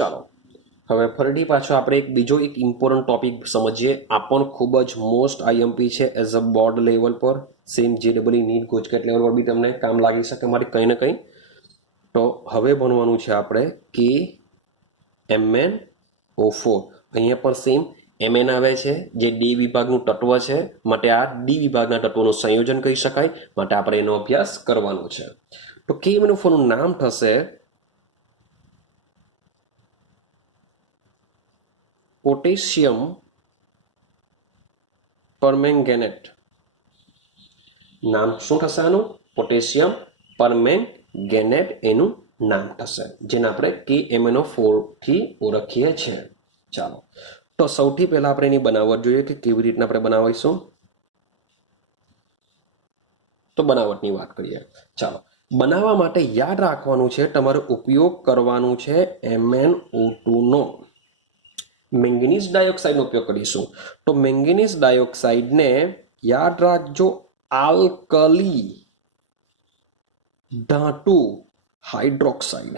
ચાલો હવે ફરીથી પાછો આપણે બીજો એક ઇમ્પોર્ટન્ટ ટોપિક સમજીએ. આ પણ ખૂબ જ મોસ્ટ આઈએમપી છે એઝ અ બોર્ડ લેવલ પર, સેમ જેડબલઈ નીટ ગુજકેટ લેવલ પર બી તમને કામ લાગી શકે મારી કંઈ ને કંઈ. તો હવે ભણવાનું છે આપણે KMnO4. અહીંયા પણ સેમ Mn આવે છે જે ડી વિભાગનું તત્વ છે, માટે આ ડી વિભાગના તત્વોનું સંયોજન કહી શકાય, માટે આપણે એનો અભ્યાસ કરવાનો છે. તો KMnO4 નું નામ થશે પોટેશિયમ પરમેંગેનેટ. નામ શું થશે આનું? પોટેશિયમ પરમેંગેનેટ એનું નામ થશે, જેને આપણે KMnO4 થી ઓળખીએ છીએ. ચાલો તો સૌથી પહેલા આપણે એની બનાવટ જોઈએ કે કેવી રીતના આપણે બનાવીશું. તો બનાવટની વાત કરીએ. ચાલો, બનાવવા માટે યાદ રાખવાનું છે, તમારે ઉપયોગ કરવાનું છે MnO2 નો. મેંગેનીઝ ડાયોક્સાઇડનો ઉપયોગ કરીશું. તો મેંગેનીઝ ડાયોક્સાઇડને યાદ રાખજો આલ્કલી ધાતુ હાઇડ્રોક્સાઇડ.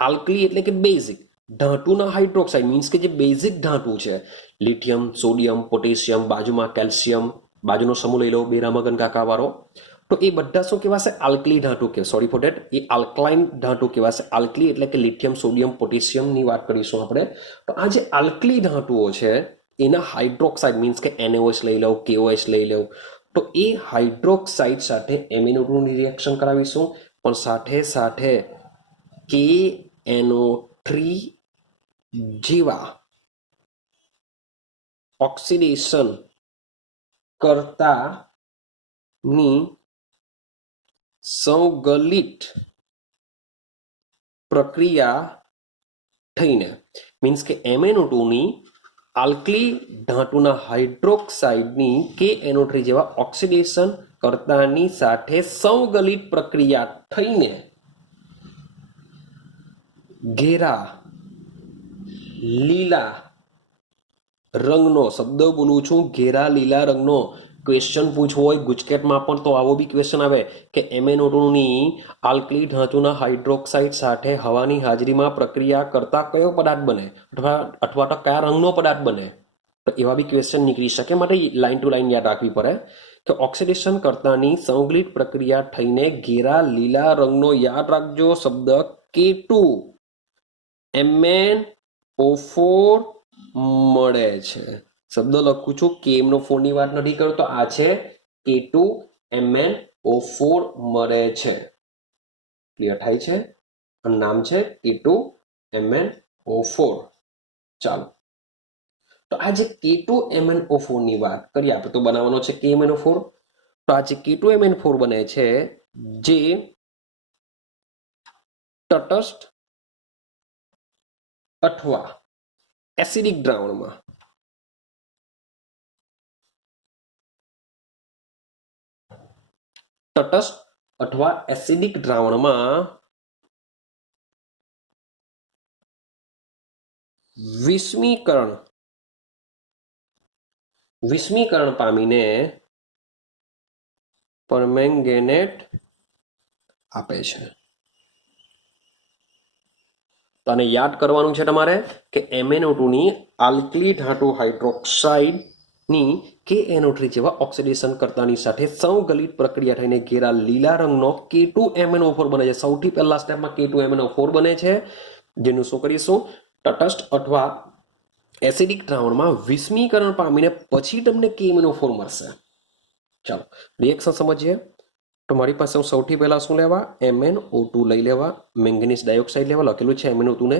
આલ્કલી એટલે કે બેઝિક, ધાતુના હાઇડ્રોક્સાઇડ મીન્સ કે જે બેઝિક ધાતુ છે, લિથિયમ, સોડિયમ, પોટેશિયમ, બાજુમાં કેલ્શિયમ, બાજુનો સમૂહ લઈ લો બેરામગન કાકા વાળો, તો એ બધા શું કહેવાશે? આલ્કલી ધાતુ કે sorry for that, A alkaline ધાતુ કહેવાશે. આલ્કલી એટલે કે લિથિયમ, સોડિયમ, પોટેશિયમની વાત કરીશું આપણે. તો આ જે આલ્કલી ધાતુઓ છે એના હાઇડ્રોક્સાઇડ મીન્સ કે NaOH લઈ લઉં, KOH લઈ લઉં, તો એ હાઇડ્રોક્સાઇડ સાથે MnO2 રિએક્શન કરાવીશું, પણ સાથે સાથે KNO3 જેવા ઓક્સિડેશન કરતાની સંગલિત પ્રક્રિયા થઈને, મીન્સ કે MnO2 ની આલ્કલી ધાતુના હાઇડ્રોક્સાઇડની KNO3 જેવા ઓક્સિડેશન કરતાની સાથે સંગલિત પ્રક્રિયા થઈને ઘેરા લીલા રંગનો, શબ્દ બોલું છું, ઘેરા લીલા રંગનો. ક્વેશ્ચન પૂછવો હોય ગુજકેટમાં પણ તો આવો બી ક્વેશ્ચન આવે કે MnO2 ની આલ્કલી ધાતુના હાઇડ્રોક્સાઇડ સાથે હવાની હાજરીમાં પ્રક્રિયા કરતા કયો પદાર્થ બને, અથવા તો કયા રંગનો પદાર્થ બને. તો એવા બી ક્વેશ્ચન નીકળી શકે, માટે લાઈન ટુ લાઈન યાદ રાખવી પડે કે ઓક્સિડેશન કરતાની સંગલિત પ્રક્રિયા થઈને ઘેરા લીલા રંગનો, યાદ રાખજો શબ્દ K2 MnO4 મળે છે. શબ્દ લખું છું, KMnO4 ની વાત નથી કરતો, આ છે K2 MnO4 મળે છે. ક્લિયર થાય છે? નામ છે K2 MnO4. ચાલો, તો આ જે K2 MnO4 ની વાત કરીએ આપણે, તો બનાવવાનો છે KMnO4. તો આ જે K2 MnO4 બને છે જે તટસ્થ અથવા એસિડિક દ્રાવણમાં તટસ્થ અથવા એસિડિક દ્રાવણમાં વિસ્મીકરણ પામીને પરમેંગેનેટ આપે છે. તો આને યાદ કરવાનું છે તમારે કે MnO2 ની આલ્કલી ધાતુ હાઇડ્રોક્સાઇડની KNO3 જેવા ઓક્સિડેશન કરતાની સાથે સંગલિત પ્રક્રિયા થઈને ઘેરા લીલા રંગનો K2 MnO4 બને છે. સૌથી પહેલા સ્ટેપમાં K2 MnO4 બને છે, જેનું શું કરીશું? તટસ્થ અથવા એસિડિક દ્રાવણમાં વિસ્મીકરણ પામીને પછી તમને KMnO4 મળશે. ચાલો રિએક્શન સમજીએ. તો મારી પાસે હું સૌથી પહેલા શું લેવા? MnO2 લઈ લેવા, મેંગેનીઝ ડાયોક્સાઇડ લેવા, લખેલું છે MnO2 ને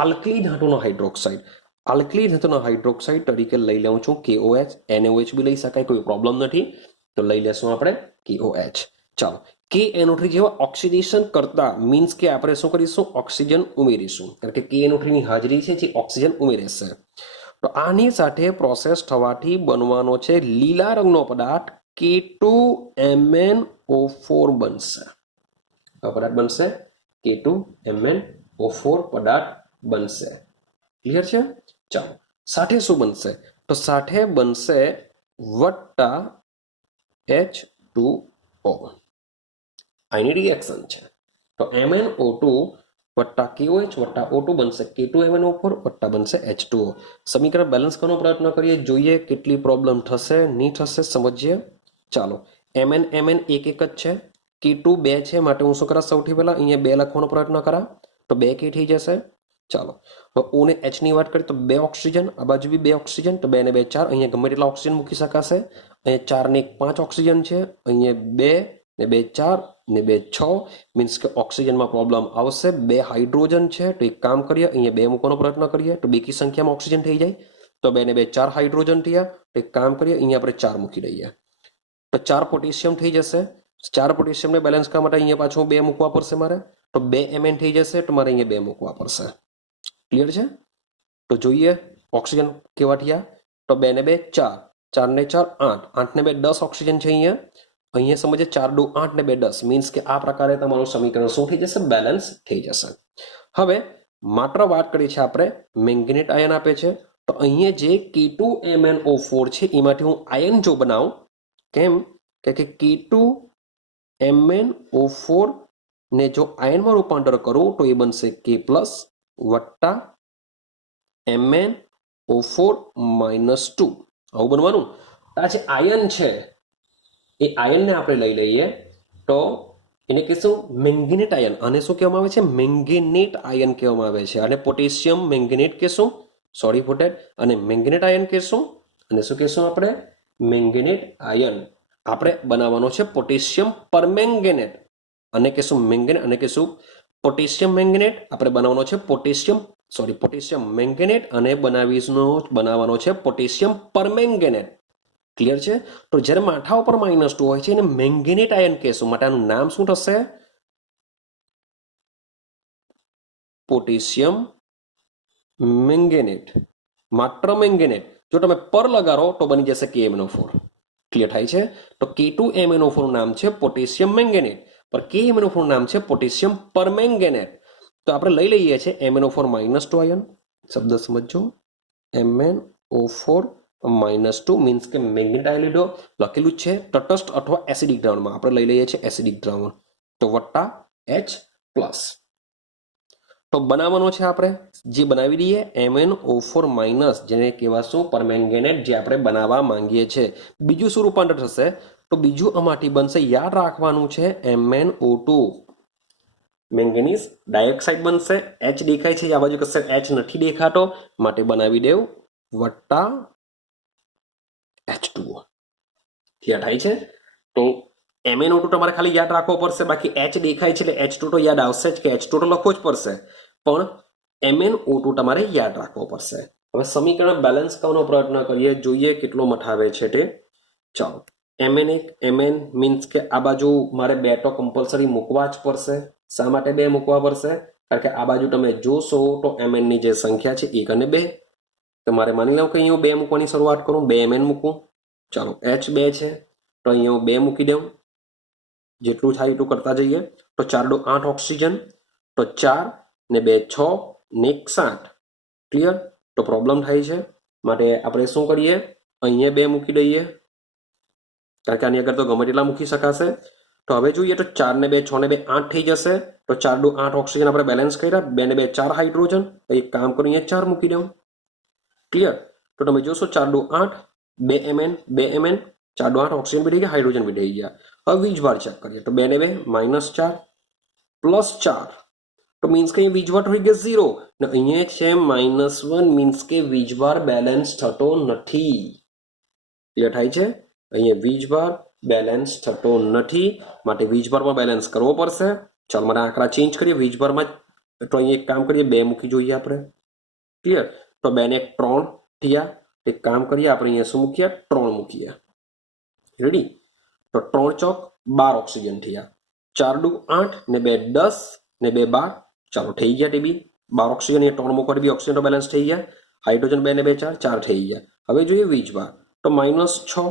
આલ્કલી ધાતુનો હાઇડ્રોક્સાઇડ, આલ્કલી ધાતુનો હાઇડ્રોક્સાઇડ તરીકે લઈ લઉં છું KOH. NaOH બી લઈ શકાય, કોઈ પ્રોબ્લેમ નથી, તો લઈ લેશું આપણે KOH. ચાલો, KNO3 જેવા ઓક્સિડેશન કરતા મીન્સ કે આપણે શું કરીશું? ઓક્સિજન ઉમેરીશું, કારણ કે KNO3 ની હાજરી છે જે ઓક્સિજન ઉમેરશે. તો આની સાથે પ્રોસેસ થવાથી બનવાનો છે લીલા રંગનો પદાર્થ K2 MnO4 બનશે. પદાર્થ બનશે K2 MnO4 પદાર્થ બનશે. ક્લિયર છે? ચાલો, સાથે શું બનશે? તો સાથે બનશે વત્તા H2O. આની રિએક્શન છે. તો MnO2 વત્તા KOH વત્તા O2 બનશે K2MnO4 વત્તા બનશે H2O. સમીકરણ બેલેન્સ કરવાનો પ્રયત્ન કરીએ, જોઈએ કેટલી પ્રોબ્લેમ થશે નહીં થશે સમજીએ. ચાલો, Mn એક એક જ છે, K2 બે છે, માટે હું શું કરા, સૌથી પહેલા અહીંયા બે લખવાનો પ્રયત્ન કરા તો બે K થઈ જશે. ચાલો, હવે O ને H ની વાત કરીએ તો બે ઓક્સિજન, આ બાજુ બી બે ઓક્સિજન, તો બે ને બે ચાર, અહીંયા ગમે તેટલા ઓક્સિજન મૂકી શકાશે. અહીંયા 4 ને 1 5 ઓક્સિજન છે, અહીંયા બે ને બે 4 ને બે 6, મીન્સ કે ઓક્સિજનમાં પ્રોબ્લેમ આવશે. બે હાઇડ્રોજન છે, તો એક કામ કરીએ, અહીંયા બે મૂકવાનો પ્રયત્ન કરીએ તો બેકી સંખ્યામાં ઓક્સિજન થઈ જાય. તો બે ને બે 4 હાઇડ્રોજન થયા, તો એક કામ કરીએ, અહીંયા આપણે 4 મૂકી દઈએ તો 4 પોટેશિયમ થઈ જશે. 4 પોટેશિયમને બેલેન્સ કરવા માટે અહીંયા પાછું બે મૂકવા પડશે મારે, તો બે Mn થઈ જશે, તો મારે અહીંયા બે મૂકવા પડશે. ક્લિયર છે? તો જોઈએ ઓક્સિજન કેવા થયા, તો બે ને બે 4, 4 ને 4 8, 8 ને બે 10 ઓક્સિજન છે. અહીંયા સમજે 4 દુ 8 ને બે 10, મીન્સ કે આ પ્રકારે તમારું સમીકરણ શું થઈ જશે, બેલેન્સ થઈ જશે. હવે માત્ર વાત કરી છે આપણે મેંગેનેટ આયન આપે છે, તો અહીંયા જે K2MnO4 છે એમાંથી હું આયન જો બનાવું, કેમ કે K2MnO4 ને જો આયનમાં રૂપાંતર કરું તો એ બનશે K+ વત્તા MnO4 -2, આવું બનવાનું. આ જે આયન છે એ આયનને આપણે લઈ લઈએ તો એને કહીશું મેંગેનેટ આયન. આને શું કહેવામાં આવે છે, મેંગેનેટ આયન કહેવામાં આવે છે. અને પોટેશિયમ મેંગેનેટ કહેશું, સોરી ફોર ધેટ, અને મેંગેનેટ આયન કહેશું. અને શું કહેશું આપણે, મેંગેનેટ આયન. આપણે બનાવવાનો છે પોટેશિયમ પરમેંગેનેટ, અને કહેશું મેંગેનેટ, અને કહેશું પોટેશિયમ મેંગેનેટ. આપણે બનાવવાનો છે પોટેશિયમ મેંગેનેટ, અને બનાવવાનો છે પોટેશિયમ પરમેંગેનેટ. ક્લિયર છે? તો જ્યારે માથા ઉપર -2 હોય છે એને મેંગેનેટ આયન કહેશું. માટે આનું નામ શું થશે, પોટેશિયમ મેંગેનેટ. માત્ર મેંગેનેટ. જો તમે પર લગાડો તો બની જશે KMnO4. ક્લિયર થાય છે? તો K2MnO4 નું નામ છે પોટેશિયમ મેંગેનેટ, પર KMnO4 નું નામ છે પોટેશિયમ પરમેંગેનેટ. તો આપણે લઈ લઈએ છીએ MnO4 -2 આયન. શબ્દ સમજો, MnO4 -2 મીન્સ કે મેંગેનેટ આયન લીધો, લખેલું છે તટસ્થ અથવા એસિડિક દ્રાવણમાં, આપણે લઈ લઈએ છીએ એસિડિક દ્રાવણ. તો વત્તા H+. તો બનાવવાનો છે આપણે જે બનાવી દઈએ MnO4- જેને કહેવાશું પરમેંગેનેટ, જે આપણે બનાવવા માંગીએ છીએ. બીજું શું રૂપાંતર થશે, તો બીજું આમાંથી બનશે, યાદ રાખવાનું છે, MnO2 મેંગેનીઝ ડાયોક્સાઇડ બનશે. H દેખાય છે, આ બાજુ કશે H નથી દેખાતો, માટે બનાવી દેવ વત્તા H2O. ક્લિયર થાય છે? તો MnO2 તમારે ખાલી યાદ રાખવો પડશે, બાકી H દેખાય છે એટલે H2 તો યાદ આવશે જ, કે H2 તો લખવો જ પડશે, પણ MnO2 તમારે યાદ રાખવો પડશે. હવે સમીકરણ બેલેન્સ કરવાનો પ્રયત્ન કરીએ, જોઈએ કેટલો મઠાવે છે તે. ચાલો, Mn મીન્સ કે આ બાજુ મારે બે તો કમ્પલસરી મૂકવા જ પડશે. શા માટે બે મૂકવા પડશે, કારણ કે આ બાજુ તમે જોશો તો Mn ની જે સંખ્યા છે 1 અને 2, તો મારે માની લઉં કે અહીંયા હું 2 મૂકવાની શરૂઆત કરું, 2 Mn મૂકું. ચાલો, H 2 છે તો અહીંયા હું 2 મૂકી દઉં, જેટલું થાય એટલું કરતા જઈએ. તો 4 દુ 8 ઓક્સિજન, તો 4 ને 2 6 ને 1 7. ક્લિયર? તો પ્રોબ્લેમ થાય છે, માટે આપણે શું કરીએ, અહીંયા 2 મૂકી દઈએ, કારણ કે આની આગળ તો ગમે તેટલા મૂકી શકાશે. તો હવે જોઈએ તો 4 ને 2 6 ને 2 8 થઈ જશે. તો 4 દુ 8 ઓક્સિજન આપણે બેલેન્સ કર્યા, 2 ને 2 4 હાઇડ્રોજન, તો એક કામ કરું અહીંયા 4 મૂકી દઉં. ક્લિયર? તો તમે જોશો 4 દુ 8, 2 Mn 4 દુ 8 ઓક્સિજન બી થઈ ગયા, હાઇડ્રોજન બી થઈ ગયા. હવે વીજભાર ચેક કરીએ, તો 2 ને 2 -4 +4, તો મીન્સ કે વીજભાર થઈ ગયા 0, ને અહીંયા છે -1, મીન્સ કે વીજભાર બેલેન્સ થતો નથી. ક્લિયર થાય છે? અહીંયા વીજભાર બેલેન્સ થતો નથી, માટે વીજભારમાં બેલેન્સ કરવો પડશે. ચાલો, મને આંકડા ચેન્જ કરીએ. વીજભારમાં તો અહીંયા એક કામ કરીએ, 2 મૂકી જોઈએ આપણે. ક્લિયર? તો 2 ને 3 થયા, એક કામ કરીએ આપણે અહીંયા શું મૂકીએ, 3 મૂકીએ. રેડી? તો 3 ચોક 12 ઓક્સિજન થયા. 4 દુ 8 ને 2 10 ને 2 12. ચાલો, થઈ ગયા તે બી 12 ઓક્સિજન, એ 3 મૂકવા બી ઓક્સિજન તો બેલેન્સ થઈ ગયા. હાઇડ્રોજન 2 ને 2 4 4 થઈ ગયા. હવે જોઈએ વીજભાર, તો -6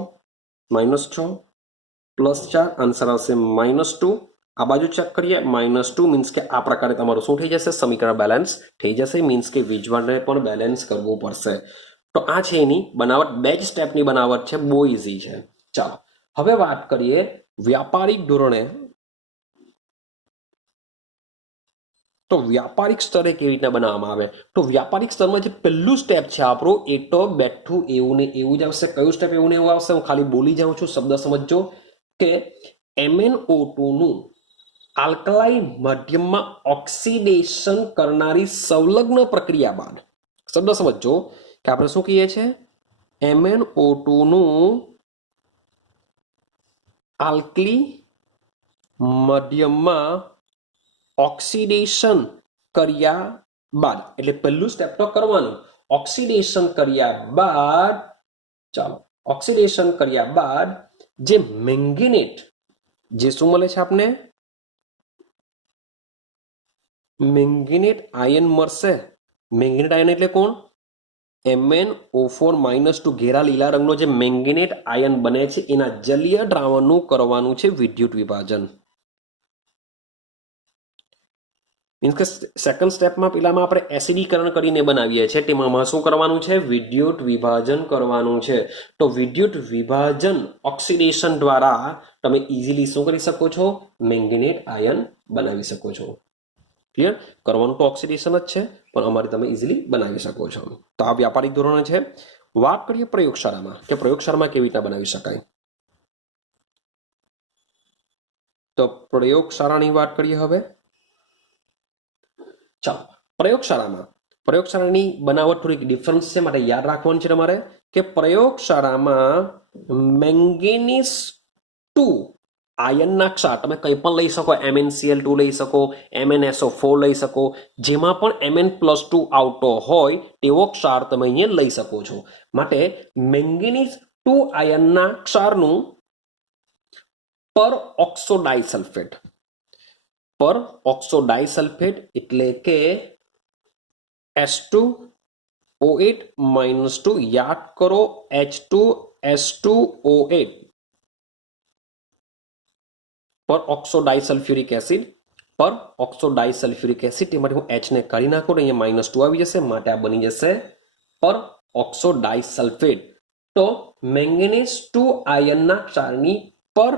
+4, આન્સર આવશે -2. આ બાજુ ચેક કરીએ, -2 મીન્સ કે આ પ્રકારે તમારું શું થઈ જશે, સમીકરણ બેલેન્સ થઈ જશે. મીન્સ કે વીજભારને પણ બેલેન્સ કરવું પડશે. તો આ છે એની બનાવટ, 2 જ સ્ટેપની બનાવટ છે, બહુ ઇઝી છે. ચાલો, હવે વાત કરીએ વ્યાપારિક ધોરણે તો વ્યાપારિક સ્તરે કેવી રીતના બનાવવામાં આવે? તો વ્યાપારિક સ્તરમાં જે પહેલું સ્ટેપ છે આપણું એ તો બેઠું એવું ને એવું જ આવશે. કયું સ્ટેપ એવું ને એવું આવશે? હું ખાલી બોલી જાઉં છું, શબ્દ સમજજો કે MnO2 નું આલ્કલાઈ માધ્યમમાં ઓક્સિડેશન કરનારી સંલગ્ન પ્રક્રિયા બાદ, શબ્દ સમજજો કે આપણે શું કહીએ છીએ? MnO2 નું આલ્કલી માધ્યમમાં ઓક્સિડેશન કર્યા બાદ, એટલે પહેલું સ્ટેપ તો કરવાનું, ઓક્સિડેશન કર્યા બાદ, ચાલો ઓક્સિડેશન કર્યા બાદ જે મેંગેનેટ, જે શું મળે છે આપને? મેંગેનેટ આયન મળશે. મેંગેનેટ આયન એટલે કોણ? MnO4- ઘેરા લીલા રંગનો જે મેંગેનેટ આયન બને છે એના જલીય દ્રાવણનું કરવાનું છે વિદ્યુત વિભાજન. મીન્સ કે સેકન્ડ સ્ટેપમાં પેલામાં આપણે એસિડીકરણ કરીને બનાવીએ છીએ, તેમાં શું કરવાનું છે? વિદ્યુત વિભાજન કરવાનું છે. તો વિદ્યુત વિભાજન ઓક્સિડેશન દ્વારા તમે ઇઝીલી શું કરી શકો છો? મેંગેનેટ આયન બનાવી શકો છો. ક્લિયર? કરવાનું તો ઓક્સિડેશન જ છે, પણ અમારે તમે ઇઝીલી બનાવી શકો છો. તો આ વ્યાપારિક ધોરણે છે. વાત કરીએ પ્રયોગશાળામાં, કે પ્રયોગશાળામાં કેવી રીતના બનાવી શકાય. તો પ્રયોગશાળાની વાત કરીએ હવે. ચાલો, પ્રયોગશાળાની બનાવટ થોડીક ડિફરન્સ છે, માટે યાદ રાખવાનું છે તમારે કે પ્રયોગશાળામાં મેંગેનીઝ 2 આયનના ક્ષાર, તમે કંઈ પણ લઈ શકો, MnCl2 લઈ શકો, MnSO4 લઈ શકો, જેમાં પણ Mn+2 આવતો હોય તેવો ક્ષાર તમે અહીંયા લઈ શકો છો. માટે મેંગેનીઝ 2 આયનના ક્ષારનું પર ઓક્સોડાઇસલ્ફેટ એટલે કે H2O8 -2, યાદ કરો H2S2O8 પર ઓક્સોડાઇસલ્ફ્યુરિક એસિડ, તે માટે હું H ને કાઢી નાખું તો અહીંયા -2 આવી જશે, માટે આ બની જશે પર ઓક્સોડાઇસલ્ફેટ. તો મેંગેનીઝ 2 આયનના ક્ષારની પર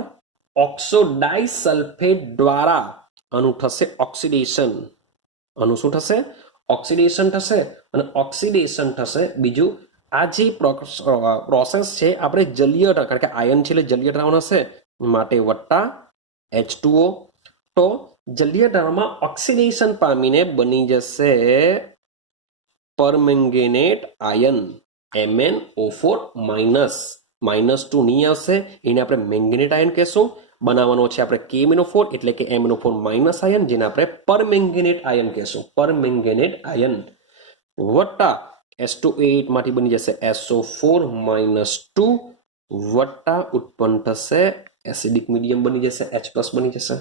ઓક્સોડાઇસલ્ફેટ દ્વારા આનું થશે ઓક્સિડેશન. આનું શું થશે? ઓક્સિડેશન થશે. અને ઓક્સિડેશન થશે બીજું, આ જે પ્રોસેસ છે આપણે જલીય, કારણ કે આયન છે એટલે જલીય દ્રાવણ હશે, માટે વત્તા H2O. તો જલીય દ્રાવણમાં ઓક્સિડેશન પામીને બની જશે પરમેંગેનેટ આયન MnO4-. -2 નહીં આવશે, એને આપણે મેંગેનેટ આયન કહેશું. બનાવવાનો છે આપણે KMnO4 એટલે કે MnO4- આયન, જેને આપણે પરમેંગેનેટ આયન કહેશું. પરમેંગેનેટ આયન વત્તા H2O8 માંથી બની જશે SO4-2 વત્તા ઉત્પન્ન થશે એસિડિક મીડિયમ બની જશે, H+ બની જશે.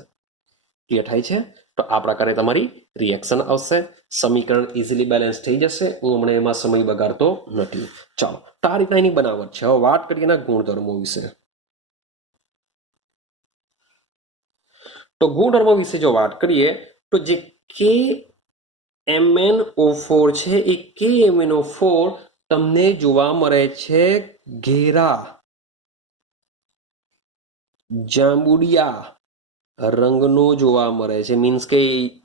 ક્લિયર થાય છે? તો આ પ્રકારે તમારી રિએક્શન આવશે. સમીકરણ ઇઝીલી બેલેન્સ થઈ જશે. હું હમણાં એમાં સમય બગાડતો નથી. ચાલો, તો આ રીતના એની બનાવટ છે. હવે વાત કરીએ એના ગુણધર્મો વિશે. તો ગુણધર્મો વિશે જો વાત કરીએ તો જે KMnO4 છે એ KMnO4 તમને જોવા મળે છે ઘેરા જાંબુડિયા રંગનો જોવા મળે છે. મીન્સ કે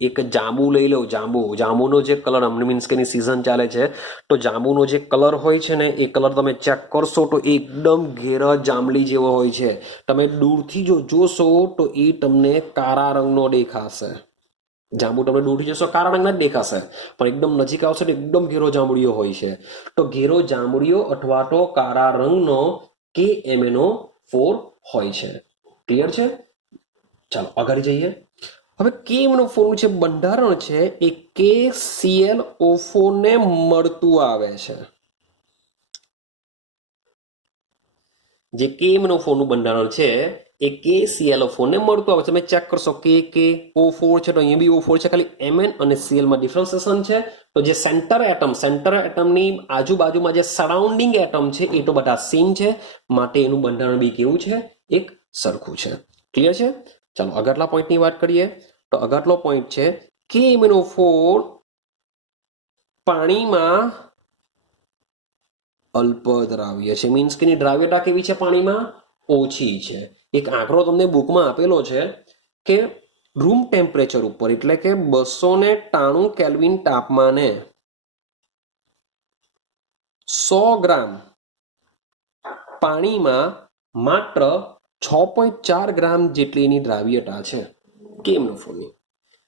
એક જાંબુ લઈ લો, જાંબુનો જે કલર, હમણાં મીન્સ કે એની સિઝન ચાલે છે, તો જાંબુનો જે કલર હોય છે ને એ કલર તમે ચેક કરશો તો એકદમ ઘેરા જાંબલી જેવો હોય છે. તમે દૂરથી જો જોશો તો એ તમને કાળા રંગનો દેખાશે. જાંબુ તમને દૂરથી જોશો કાળા રંગના જ દેખાશે, પણ એકદમ નજીક આવશે તો એકદમ ઘેરો જાંબુડિયો હોય છે. તો ઘેરો જાંબુડિયો અથવા તો કાળા રંગનો KMnO4 હોય છે. ક્લિયર છે? ચાલો આગળ જઈએ. હવે KMnO4 નું જે બંધારણ છે એ KClO4 ને મળતું આવે છે. જે KMnO4 નું બંધારણ છે એ KClO4 ને મળતું આવે છે. તમે ચેક કરશો O4 છે તો અહીંયા બી O4 છે, ખાલી Mn અને Cl માં ડિફરન્સિએશન છે. તો જે સેન્ટર એટમની આજુબાજુમાં જે સરાઉન્ડિંગ એટમ છે એ તો બધા સેમ છે, માટે એનું બંધારણ બી કેવું છે? એક સરખું છે. ક્લિયર છે? ચાલો આગળના પોઈન્ટની વાત કરીએ. તો આગળનો પોઈન્ટ છે KMnO4 પાણીમાં અલ્પ દ્રાવ્ય છે. મીન્સ કે એની દ્રાવ્યતા કેવી છે? પાણીમાં ઓછી છે. એક આંકડો તમને બુકમાં આપેલો છે કે રૂમ ટેમ્પરેચર ઉપર એટલે કે 293 કેલ્વિન તાપમાને 100 ગ્રામ પાણીમાં માત્ર 6.4 ગ્રામ જેટલી એની દ્રાવ્યતા છે KMnO4ની.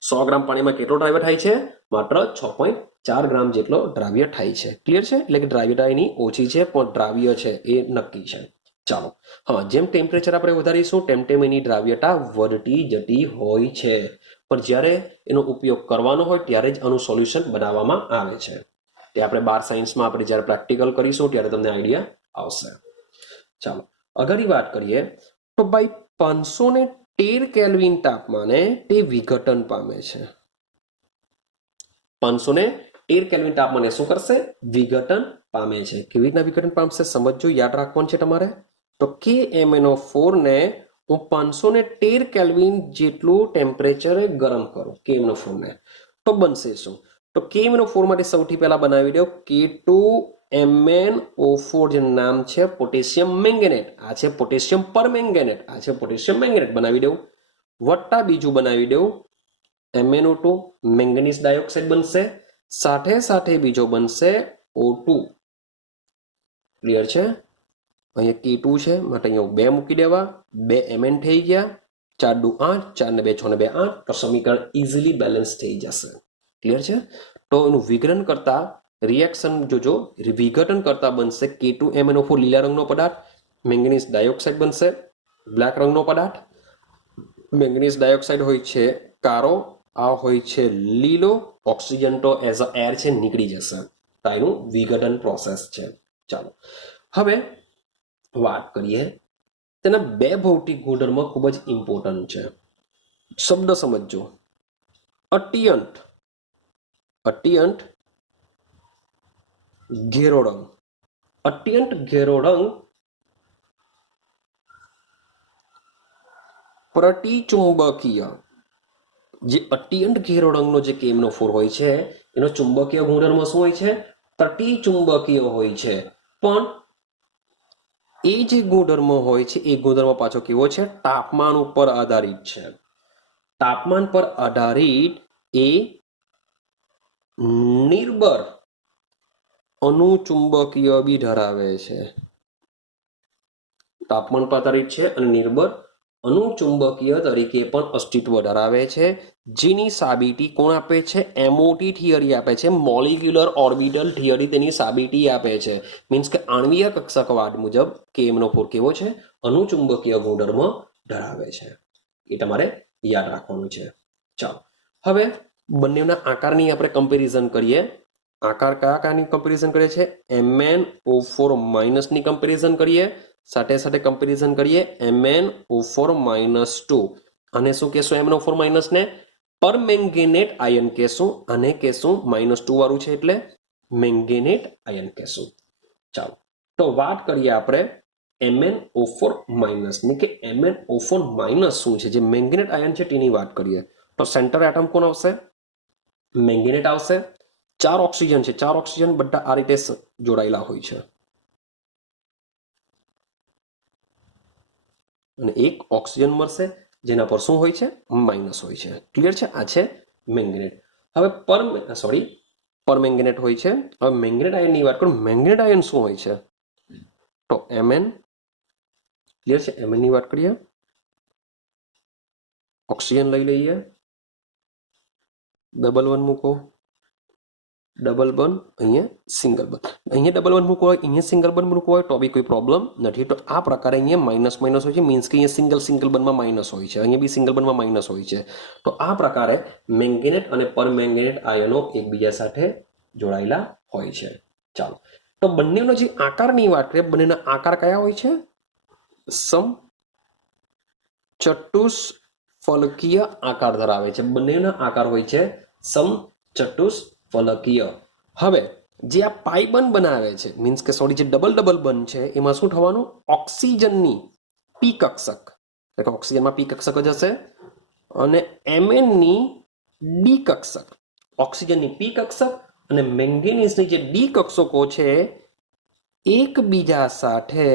100 ગ્રામ પાણીમાં કેટલો દ્રાવ્ય થાય છે? માત્ર 6.4 ગ્રામ જેટલો દ્રાવ્ય થાય છે. ક્લિયર છે? એટલે કે દ્રાવ્યતા એની ઓછી છે પણ દ્રાવ્ય છે એ નક્કી છે. ચાલો, હા, જેમ ટેમ્પરેચર આપણે વધારીશું તેમ એની દ્રાવ્યતા વધતી જતી હોય છે, પણ જ્યારે એનો ઉપયોગ કરવાનો હોય ત્યારે જ આનું સોલ્યુશન બનાવવામાં આવે છે. તે આપણે 12 સાયન્સમાં આપણે જ્યારે પ્રેક્ટિકલ કરીશું ત્યારે તમને આઈડિયા આવશે. ચાલો આગળની વાત કરીએ તો ભાઈ 513 કેલ્વિન તાપમાને તે વિઘટન પામે છે. 513 કેલ્વિન તાપમાને શું કરશે? વિઘટન પામે છે. કેવી રીતના વિઘટન પામશે સમજો, યાદ રાખવાનું છે તમારે. તો KMnO4 ને હું 513 કેલ્વિન જેટલું ટેમ્પરેચરે ગરમ કરું KMnO4 ને, તો બનશે શું? તો KMnO4 માટે સૌથી પહેલા બનાવી દો K2MnO4, જે નામ છે પોટેશિયમ મેંગેનેટ. આ છે પોટેશિયમ પરમેંગેનેટ, આ છે પોટેશિયમ મેંગેનેટ બનાવી દઉં. વત્તા બીજું બનાવી દઉં MnO2, મેંગનીઝ ડાયોક્સાઇડ બનશે. સાથે સાથે બીજો બનશે O2. ક્લિયર છે? અહીંયા K2 છે માટે અહીંયા 2 મૂકી દેવા, 2 Mn થઈ ગયા. 4 દુ 8, 4 ને 2 6 ને 2 8. તો સમીકરણ ઇઝીલી બેલેન્સ થઈ જશે. ક્લિયર છે? તો એનું વિઘટન કરતા રિએક્શન જોજો, વિઘટન કરતા બનશે K2MnO4 લીલા રંગનો પદાર્થ, મેંગનીઝ ડાયોક્સાઇડ બનશે બ્લેક રંગનો પદાર્થ. મેંગનીઝ ડાયોક્સાઇડ હોય છે કાળો, આ હોય છે લીલો. ઓક્સિજન તો એઝ અ એર છે નીકળી જશે. તો એનું વિઘટન પ્રોસેસ છે. ચાલો હવે વાત કરીએ તેના 2 ભૌતિક ગુણધર્મો ખૂબ જ ઇમ્પોર્ટન્ટ છે. શબ્દ સમજો. અત્યંત ઘેરો રંગ. અત્યંત ઘેરો રંગ પ્રતિચુંબકીય. જે અત્યંત ઘેરો રંગનો જે KMnO4 હોય છે એનો ચુંબકીય ગુણધર્મ શું હોય છે? પ્રતિચુંબકીય હોય છે. પણ એ જે ગુણધર્મ હોય છે એ ગુણધર્મ પાછો કેવો છે? તાપમાન ઉપર આધારિત છે. તાપમાન પર આધારિત એ નિર્બળ અનુચુંબકીય બી ધરાવે છે. તાપમાન પર આધારિત છે અને નિર્બળ અનુચુંબકીય તરીકે પણ અસ્તિત્વ ધરાવે છે. જેની સાબિતી કોણ આપે છે? MOT થિયરી આપે છે. મોલિક્યુલર ઓર્બિટલ થિયરી તેની સાબિતી આપે છે. મીન્સ કે આણ્વીય કક્ષકવાદ મુજબ KMnO4 કેવો છે? અનુચુંબકીય ગુણધર્મ ધરાવે છે. એ તમારે યાદ રાખવાનું છે. ચાલો હવે બંનેના આકારની આપણે કમ્પેરિઝન કરીએ. આકાર કયા કયાની કમ્પેરિઝન કરીએ છે? MnO4 માઇનસની કમ્પેરિઝન કરીએ. સાથે સાથે કમ્પેરિઝન કરીએ MnO4 -2. અને શું કહેશું? MnO4 માઇનસ ને પરમેંગેનેટ આયન કહેશું, અને કહેશું -2 વાળું છે એટલે મેંગેનેટ આયન કહેશું. ચાલો તો વાત કરીએ આપણે MnO4 માઇનસની કે MnO4 માઇનસ શું છે? જે મેંગેનેટ આયન છે તેની વાત કરીએ તો સેન્ટર એટમ કોણ આવશે? મેંગેનેટ આવશે. 4 ઓક્સિજન છે, 4 ઓક્સિજન બધા આ રીતે જોડાયેલા હોય છે અને એક ઓક્સિજન મળશે જેના પર શું હોય છે? માઇનસ હોય છે. ક્લિયર છે? આ છે મેંગેનેટ. હવે પરમેંગેનેટ હોય છે. હવે મેંગેનેટ આયનની વાત કરું. મેંગેનેટ આયન શું હોય છે? તો Mn. ક્લિયર છે? Mn ની વાત કરીએ. ઓક્સિજન લઈ લઈએ, ડબલ 1 મૂકો, ડબલ બન, અહીંયા સિંગલ બન. અહીંયા ડબલ 1 મૂકવો હોય, અહીંયા સિંગલ બન મૂકવો હોય તો બી કોઈ પ્રોબ્લેમ નથી. તો આ પ્રકારે અહીંયા માઇનસ માઇનસ હોય છે. મીન્સ કે અહીંયા સિંગલ બનમાં માઇનસ હોય છે, અહીંયા બી સિંગલ બનમાં માઇનસ હોય છે. તો આ પ્રકારે મેંગેનેટ અને પરમેંગેનેટ આયનો એકબીજા સાથે જોડાયેલા હોય છે. ચાલો તો બંનેનો જે આકારની વાત કરીએ, બંનેના આકાર કયા હોય છે? સમચતુષ્ફલકીય આકાર ધરાવે છે. બંનેના આકાર હોય છે સમચતુષ્ફલકીય. હવે જે આ પાઈ બન બનાવે છે, મીન્સ કે સોરી જે ડબલ બન છે એમાં શું થવાનું? ઓક્સિજનની પી કક્ષક, એટલે કે ઓક્સિજનમાં પી કક્ષક જ હશે અને Mnની ડી કક્ષક. ઓક્સિજનની પી કક્ષક અને મેંગેનીઝની જે ડી કક્ષકો છે એકબીજા સાથે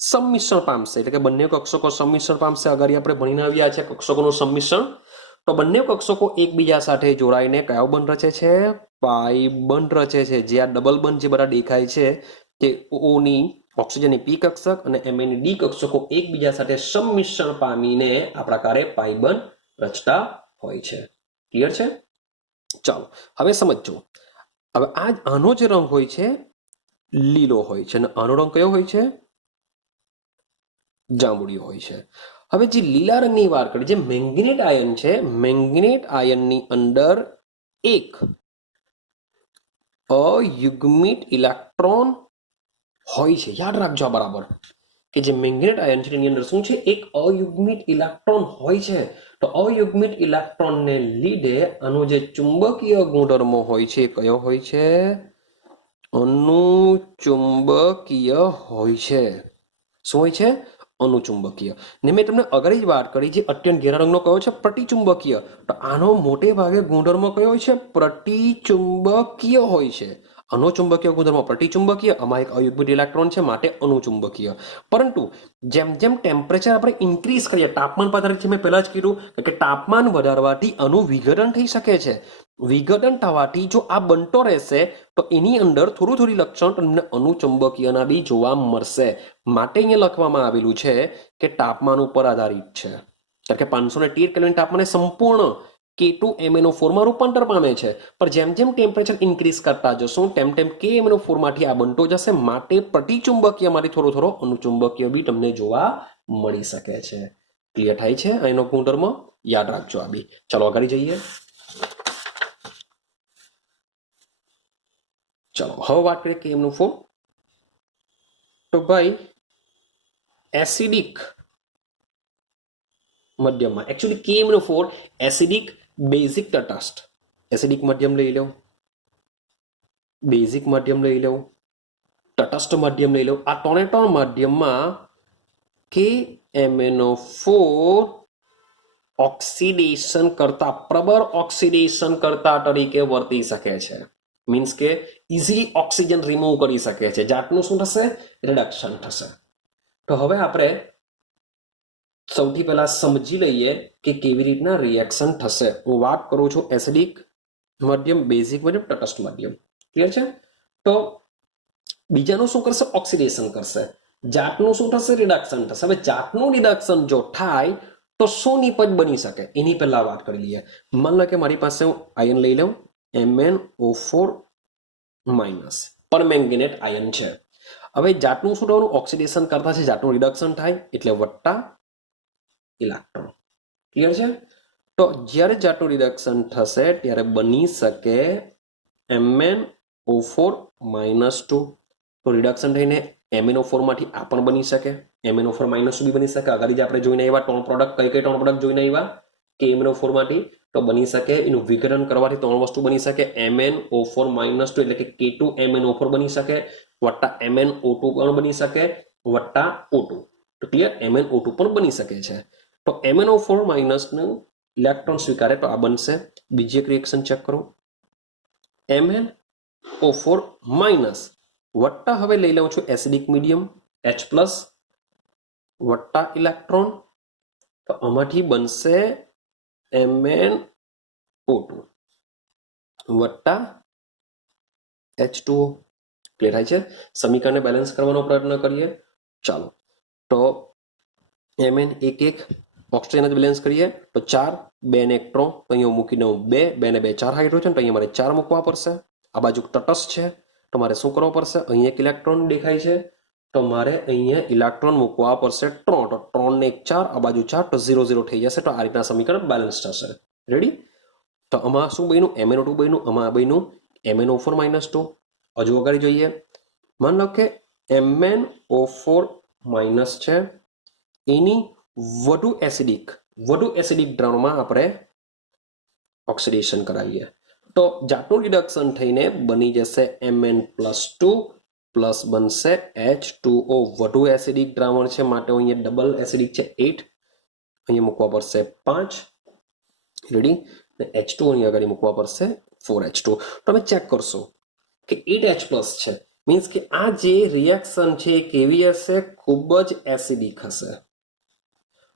સંમિશ્રણ પામશે. એટલે કે બંને કક્ષકો સંમિશ્રણ પામશે. અગાડી આપણે ભણીને આવ્યા છે કક્ષકોનું સંમિશ્રણ. તો બંને કક્ષકો એકબીજા સાથે જોડાઈને કયો બંધ રચે છે? પાઈ બંધ રચે છે. જે આ ડબલ બંધ જે બધા દેખાય છે તે ઓની ઓક્સિજનની પી કક્ષક અને એમએની ડી કક્ષકો એકબીજા સાથે સંમિશ્રણ પામીને આ પ્રકારે પાઈ બંધ રચતા હોય છે. ક્લિયર છે? ચાલો હવે સમજો. હવે આનો જે રંગ હોય છે લીલો હોય છે અને આનો રંગ કયો હોય છે? જાંબુડિયો હોય છે. હવે જે લીલા રંગની વાત કરીએ, જે મેંગેનેટ આયન છે, મેંગેનેટ આયનની અંદર એક અયુગ્મિત ઇલેક્ટ્રોન હોય છે. યાદ રાખજો આ બરાબર, કે જે મેંગેનેટ આયન છે એની અંદર શું છે? એક અયુગ્મિત ઇલેક્ટ્રોન હોય છે. તો અયુગ્મિત ઇલેક્ટ્રોનને લીધે આનો જે ચુંબકીય ગુણધર્મ હોય છે કયો હોય છે? અનુચુંબકીય હોય છે. શું હોય છે? અનુચુંબકીય. ને મેં તમને અગાઉ જ વાત કરી, જે અત્યંત ઘેરા રંગનો કયો છે? પ્રતિચુંબકીય. તો આનો મોટે ભાગે ગુણધર્મ કયો હોય છે? પ્રતિચુંબકીય હોય છે. અનુચુંબકીય ગુણધર્મ પ્રતિચુંબકીય, આમાં એક અયુગ્મિત ઇલેક્ટ્રોન છે માટે અનુચુંબકીય. પરંતુ જેમ જેમ ટેમ્પરેચર આપણે ઇન્ક્રીઝ કરીએ, તાપમાન આધારિત મેં પહેલા જ કીધું કે તાપમાન વધારવાથી આનું વિઘટન થઈ શકે છે. વિઘટન થવાથી જો આ બનતો રહેશે તો એની અંદર થોડી લક્ષણ તમને અનુચુંબકીયના બી જોવા મળશે. માટે અહીંયા લખવામાં આવેલું છે કે તાપમાન ઉપર આધારિત છે. કારણ કે 513 કેલ્વિન તાપમાને સંપૂર્ણ K2MnO4 માં રૂપાંતર પામે છે. પણ જેમ જેમ ટેમ્પરેચર ઇન્ક્રીઝ કરતા જશું તેમ તેમ KMnO4 માંથી આ બનતો જશે. માટે પ્રતિચુંબકીયમાંથી થોડો અનુચુંબકીય બી તમને જોવા મળી શકે છે. ક્લિયર થાય છે? એનો ગુણધર્મ યાદ રાખજો આ બી. ચાલો આગળ જઈએ. ચલો હવે વાત કરીએ KMnO4. તો ભાઈ એસિડિક મધ્યમમાં, એકચ્યુઅલી KMnO4 એસિડિક બેઝિક તટસ્થ, એસિડિક મધ્યમ લઈ લો, બેઝિક મધ્યમ લઈ લો, તટસ્થ મધ્યમ લઈ લો. આ ત્રણ માધ્યમમાં KMnO4 ઓક્સિડેશન કરતા, પ્રબળ ઓક્સિડેશન કરતા તરીકે વર્તી શકે છે. મીન્સ કે ઇઝીલી ઓક્સિજન રિમૂવ કરી શકે છે. જાતનું શું થશે? રિડક્શન થશે. તો હવે આપણે સૌથી પહેલા સમજી લઈએ કે કેવી રીતના રિએક્શન થશે. હું વાત કરું છું એસિડિક મધ્યમ, બેઝિક મધ્યમ, તટસ્થ મધ્યમ. ક્લિયર છે? તો બીજાનું શું કરશે? ઓક્સિડેશન કરશે. જાતનું શું થશે? રિડક્શન થશે. હવે જાતનું રિડક્શન જો થાય તો શું નિપજ બની શકે એની પહેલા વાત કરી લઈએ. માન લો કે મારી પાસે હું આયન લઈ લઉં MnO4 માઇનસ, પરમેંગેનેટ આયન છે. હવે જાતનું શું થવાનું? ઓક્સિડેશન કરતા છે, જાતનું રિડક્શન થાય એટલે વત્તા ઇલેક્ટ્રોન. ક્લિયર છે? તો જ્યારે જાતનું રિડક્શન થશે ત્યારે બની શકે MnO4 -2. તો રિડક્શન થઈને MnO4 માંથી આ પણ બની શકે, MnO4 -2 બી બની શકે. આગળ જ આપણે જોઈને આવ્યા ત્રણ પ્રોડક્ટ, કઈ ત્રણ પ્રોડક્ટ જોઈને આવ્યા KMnO4 માંથી. તો બની શકે, એનું વિઘટન કરવાથી ત્રણ વસ્તુ બની શકે. MnO4 -2 એટલે કે K2MnO4 બની શકે, વત્તા MnO2 પણ બની શકે, વત્તા O2. તો ક્લિયર? MnO2 પણ બની શકે છે. તો MnO4 નું ઇલેક્ટ્રોન સ્વીકારે તો આ બનશે. બીજી એક રિએક્શન ચેક કરો. MnO4 વત્તા હવે લઈ લઉં છું એસિડિક મીડિયમ H+ વત્તા ઇલેક્ટ્રોન. તો આમાંથી બનશે MnO2 વત્તા H2O. ક્લિયર થાય છે? સમીકરણને બેલેન્સ કરવાનો પ્રયત્ન કરીએ. ચાલો તો Mn એક ઓક્સિજન બેલેન્સ કરીએ તો 4, 2 ને 1 3, તો અહીંયા મૂકી દઉં 2, 2 ને 2 4 હાઇડ્રોજન, તો અહીંયા મારે 4 મૂકવા પડશે. આ બાજુ તટસ્થ છે તો મારે શું કરવું પડશે? અહીંયા એક ઇલેક્ટ્રોન દેખાય છે તો મારે અહીંયા ઇલેક્ટ્રોન મૂકવા પડશે 3. તો 3 ને 1 4, આ બાજુ 4, તો 0 0 થઈ જશે. તો આ રીતના સમીકરણ બેલેન્સ થશે. રેડી? તો આમાં શું બન્યું? MnO2 બન્યું, આમાં બન્યું MnO4 -2. હજુ આગળ જોઈએ. માન લો કે MnO4 માઇનસ છે, એની વધુ એસિડિક દ્રવમાં આપણે ઓક્સિડેશન કરાવીએ તો જાતનું રિડક્શન થઈને બની જશે Mn+2 પ્લસ બનશે H2O. વધુ એસિડિક દ્રાવણ છે માટે અહીંયા ડબલ એસિડિક છે 8, અહીંયા મૂકવા પડશે 5. રેડી? H2O અહીં આગળ મૂકવા પડશે 4H2. તમે ચેક કરશો કે 8H+ છે. મીન્સ કે આ જે રિએક્શન છે કેવી હશે? ખૂબ જ એસિડિક હશે.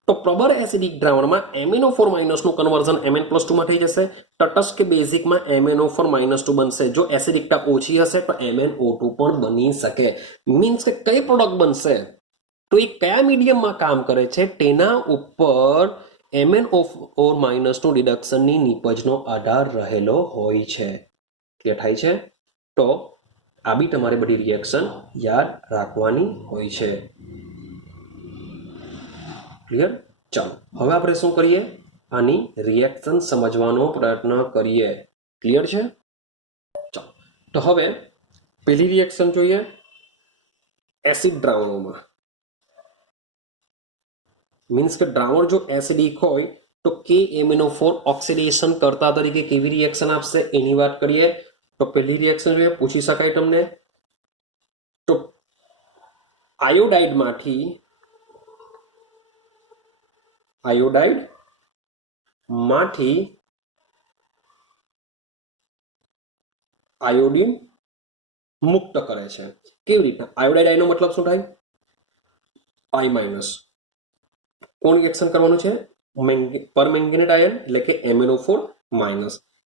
તો પ્રબળ એસિડિક દ્રાવણમાં MnO4 માઇનસનું કન્વર્ઝન Mn+2 માં થઈ જશે. તટસ્થ કે બેઝિકમાં MnO4 -2 બનશે. જો એસિડિકતા ઓછી હશે તો MnO2 પણ બની શકે. મીન્સ કે કઈ પ્રોડક્ટ બનશે તો એ કયા મીડિયમમાં કામ કરે છે તેના ઉપર MnO4 માઇનસનું ડિડક્શનની નિપજનો આધાર રહેલો હોય છે. ક્લિયર થાય છે? તો આ બી તમારે બધી રિએક્શન યાદ રાખવાની હોય છે. ક્લિયર? ચાલો હવે આપણે શું કરીએ, આની રિએક્શન સમજવાનો પ્રયત્ન કરીએ. ક્લિયર છે? ચાલો તો હવે પહેલી રિએક્શન જોઈએ એસિડ દ્રાવણોમાં. મીન્સ કે દ્રાવણ જો એસિડિક હોય તો KMnO4 ઓક્સિડેશન કરતા તરીકે કેવી રિએક્શન આપશે એની વાત કરીએ. તો પહેલી રિએક્શન જોઈએ, પૂછી શકાય તમને. તો આયોડાઇડ માંથી આયોડીન મુક્ત કરે છે. કેવી રીતના? આયોડાઇડ આયનો મતલબ શું થાય? I-. કોણ રિએક્શન કરવાનું છે? પરમેંગનેટ આયન એટલે કે MnO4-.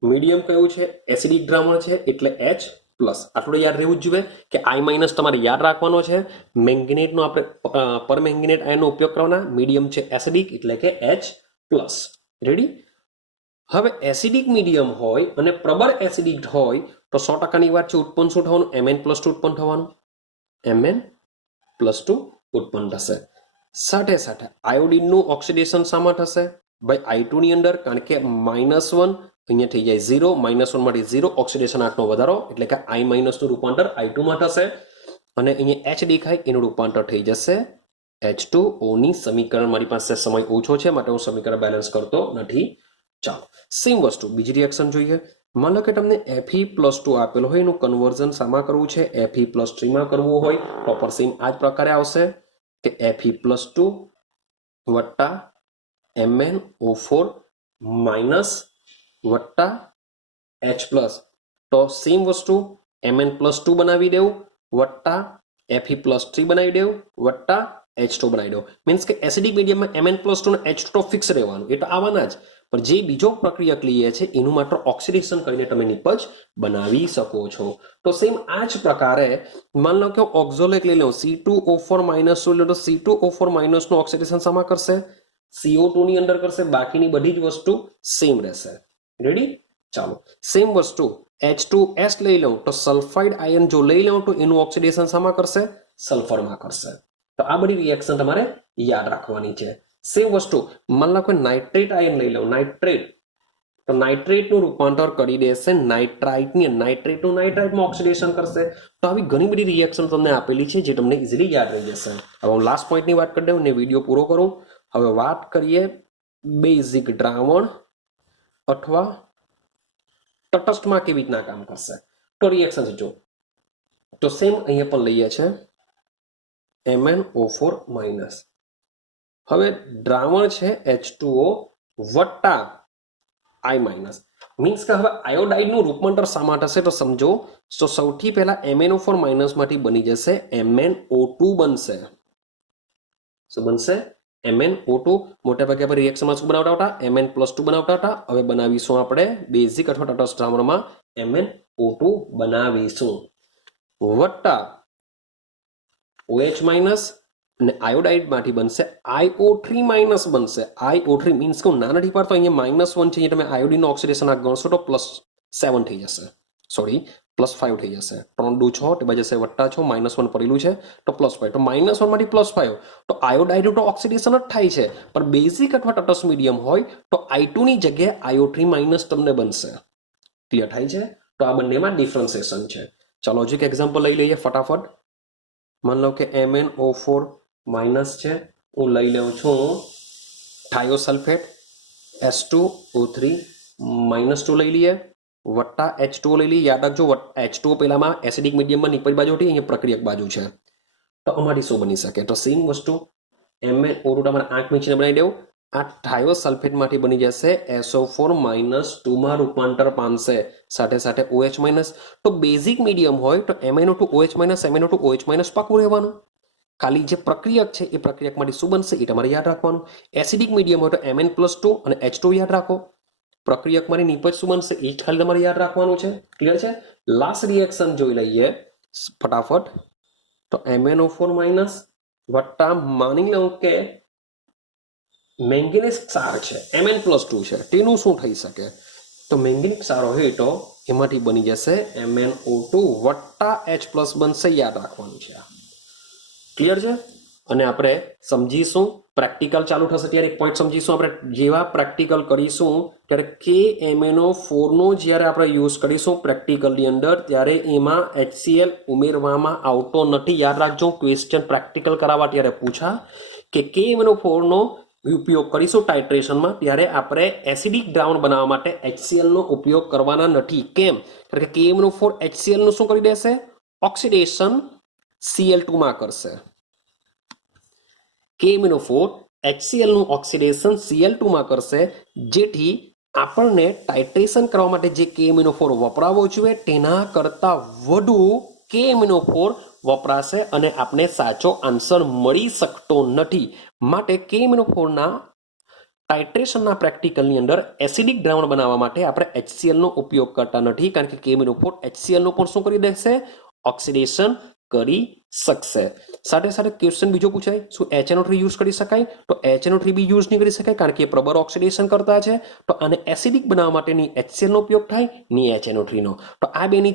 મીડિયમ કયું છે? એસિડિક દ્રાવણ છે એટલે H+. આટલું યાદ રહેવું જ જોઈએ કે I- તમારે યાદ રાખવાનો છે. મેંગનેટનો આપણે પરમેંગનેટ આયનનો ઉપયોગ કરવાના. મીડિયમ છે એસિડિક એટલે કે H+. રેડી? હવે એસિડિક મીડિયમ હોય અને પ્રબળ એસિડિક હોય તો 100% વાત છે, ઉત્પન્ન શું થવાનું? Mn+2 ઉત્પન્ન થવાનું. Mn+2 ઉત્પન્ન થશે. સાથે સાથે આયોડિનનું ઓક્સિડેશન શામાં થશે? ભાઈ I2 ની અંદર, કારણ કે -1 અહીંયા થઈ જાય 0, -1 માંથી 0, ઓક્સિડેશન આંકનો વધારો એટલે કે I- નું રૂપાંતર I2 માં થશે અને અહીંયા H દેખાય એનું રૂપાંતર થઈ જશે H2O ની. સમીકરણ મારી પાસે સમય ઓછો છે માટે હું સમીકરણ બેલેન્સ કરતો નથી. ચાલો સેમ વસ્તુ બીજી રિએક્શન જોઈએ. માનો કે તમને Fe+2 આપેલો હોય, એનું કન્વર્ઝન શામાં કરવું છે? Fe+3 માં કરવું હોય તો પણ સેમ આ જ પ્રકારે આવશે કે Fe+2 વત્તા MnO4 માઇનસ વત્તા H+. તો સેમ વસ્તુ Mn+2 બનાવી દેવું વત્તા Fe+3 બનાવી દેવું વત્તા H2 બનાવી દો. મીન્સ કે એસિડિક મીડિયમમાં Mn+2 અને H2 તો ફિક્સ રહેવાનું, એ તો આવવાના જ. પણ જે બીજો પ્રક્રિયકીય છે એનું માત્ર ઓક્સિડેશન કરીને તમે નિપજ બનાવી શકો છો. તો સેમ આ જ પ્રકારે માન લો કે ઓક્ઝોલેટ લઈ લો, C2O4 માઇનસ લો તો C2O4 માઇનસનું ઓક્સિડેશન શામાં કરશે? CO2 ની અંદર કરશે. બાકીની બધી જ વસ્તુ સેમ રહેશે. રેડી? ચાલો સેમ વસ્તુ H2S લઈ લઉં તો સલ્ફાઇડ આયન જો લઈ લઉં તો એનું ઓક્સિડેશન શામાં કરશે? સલ્ફરમાં કરશે. તો આ બધી રિએક્શન તમારે યાદ રાખવાની છે. સેમ વસ્તુ માન લો કે નાઇટ્રેટ આયન લઈ લઉં, નાઇટ્રેટ, તો નાઇટ્રેટનું રૂપાંતર કરી દેશે નાઇટ્રાઇટની. નાઇટ્રેટનું નાઇટ્રાઇટમાં ઓક્સિડેશન કરશે. તો આવી ઘણી બધી રિએક્શન તમને આપેલી છે જે તમને ઇઝીલી યાદ રહી જશે. હવે હું લાસ્ટ પોઈન્ટની વાત કરી દઉં ને વિડીયો પૂરો કરું. હવે વાત કરીએ બેઝિક દ્રાવણ અથવા તટસ્થમાં કેવી રીતના કામ કરશે. તો રિએક્શન જો તો સેમ અહીંયા પણ લઈએ છે MnO4-. હવે દ્રાવણ છે H2O વત્તા I-. મીન્સ કે હવે આયોડાઇડનું રૂપાંતર શામાં થશે તો સમજો. તો સૌથી પહેલા MnO4- માંથી બની જશે MnO2 બનશે. શું બનશે? MnO2. મોટા ભાગે આપણે રિએક્શનમાં શું બનાવતા હતા? Mn+2 બનાવતા હતા. હવે બનાવીશું આપણે બેઝિક અથવા તટસ્થ દ્રાવણમાં MnO2 બનાવીશું વત્તા OH- અને આયોડાઇડમાંથી બનશે IO3- બનશે. IO3 મીન્સ કે હું ના નથી પાડતો, અહીંયા -1 છે, અહીંયા તમે આયોડિનનું ઓક્સિડેશન આ ગણશો તો +7 થઈ જશે. સોરી +5 થઈ જશે. 3 દુ 6, તે બાજુ જશે +6, -1 પડેલું છે તો +5. તો -1 માંથી +5 તો આયોડાઇડ તો ઓક્સિડેશન જ થાય છે. પણ બેઝિક અથવા તટસ્થ મીડિયમ હોય તો I2 ની જગ્યાએ IO3- તમને બનશે. ક્લિયર થાય છે? તો આ બંનેમાં ડિફરન્સિએશન છે. ચાલો હજી એક એક્ઝામ્પલ લઈ લઈએ ફટાફટ. માન લો કે MnO4- છે, હું લઈ લઉં છું થાયોસલ્ફેટ H2O3- લઈ લઈએ વત્તા H2O લઈ લઈએ. યાદ રાખજો H2O પેલામાં એસિડિક મીડિયમમાં નિપજ બાજુ હતી, અહીંયા પ્રક્રિયક બાજુ છે. તો અમારી શું બની શકે? તો સેમ વસ્તુ MnO2 તમારે આંખ મીચીને બનાવી દેવું. આ થાયોસલ્ફેટમાંથી બની જશે SO4- માં રૂપાંતર પામશે. સાથે સાથે OH-. તો બેઝિક મીડિયમ હોય તો MnO2 OH-, MnO2 OH- પાકું રહેવાનું. ખાલી જે પ્રક્રિયક છે એ પ્રક્રિયકમાંથી શું બનશે એ તમારે યાદ રાખવાનું. એસિડિક મીડિયમ હોય તો Mn+2 અને H2 યાદ રાખો. પ્રક્રિયકમાંથી નિપજ શું બનશે એ જ ખાલી તમારે યાદ રાખવાનું છે. ક્લિયર છે? લાસ્ટ રિએક્શન જોઈ લઈએ ફટાફટ. તો MnO4- વત્તા માની લો કે મેંગેનીઝ ક્ષાર છે, Mn+2 છે, તેનું શું થઈ શકે? તો મેંગેનીઝ ક્ષાર હોય તો એમાંથી બની જશે MnO2 વત્તા H+ બનશે. યાદ રાખવાનું છે. ક્લિયર છે? અને આપણે સમજીશું પ્રેક્ટિકલ ચાલુ થશે ત્યારે એક પોઈન્ટ સમજીશું. આપણે જેવા પ્રેક્ટિકલ કરીશું ત્યારે KMnO4 નો જ્યારે આપણે યુઝ કરીશું પ્રેક્ટિકલની અંદર ત્યારે એમાં HCl ઉમેરવામાં આવતો નથી. યાદ રાખજો, ક્વેશ્ચન પ્રેક્ટિકલ કરાવવા ત્યારે પૂછા કે KMnO4 નો ઉપયોગ કરીશું ટાઇટ્રેશનમાં ત્યારે આપણે એસિડિક દ્રાવણ બનાવવા માટે HCl નો ઉપયોગ કરવાના નથી. કેમ? કારણ કે KMnO4 HCl નું શું કરી દેશે? ઓક્સિડેશન Cl2 માં કરશે. KMnO4 HCl નું ઓક્સિડેશન Cl2 માં કરશે, જેથી આપણને ટાઇટ્રેશન કરવા માટે જે KMnO4 વપરાવો જોઈએ તેના કરતાં વધુ KMnO4 વપરાશે અને આપણે સાચો આન્સર મળી શકતો નથી. માટે KMnO4 ના ટાઇટ્રેશનના પ્રેક્ટિકલની અંદર એસિડિક દ્રાવણ બનાવવા માટે આપણે HCl નો ઉપયોગ કરતા નથી, કારણ કે KMnO4 HCl નું પણ શું કરી દેશે? ઓક્સિડેશન કરી શકશે. સાથે સાથે ક્વેશ્ચન બીજો પૂછાય, શું HNO3 યુઝ કરી શકાય? તો HNO3 બી યુઝ નહીં કરી શકાય, કારણ કે એ પ્રબળ ઓક્સિડેશન કરતા છે. તો આને એસિડિક બનાવવા માટેની HCl નો ઉપયોગ થાય, ની HNO3 નો. તો આ બેની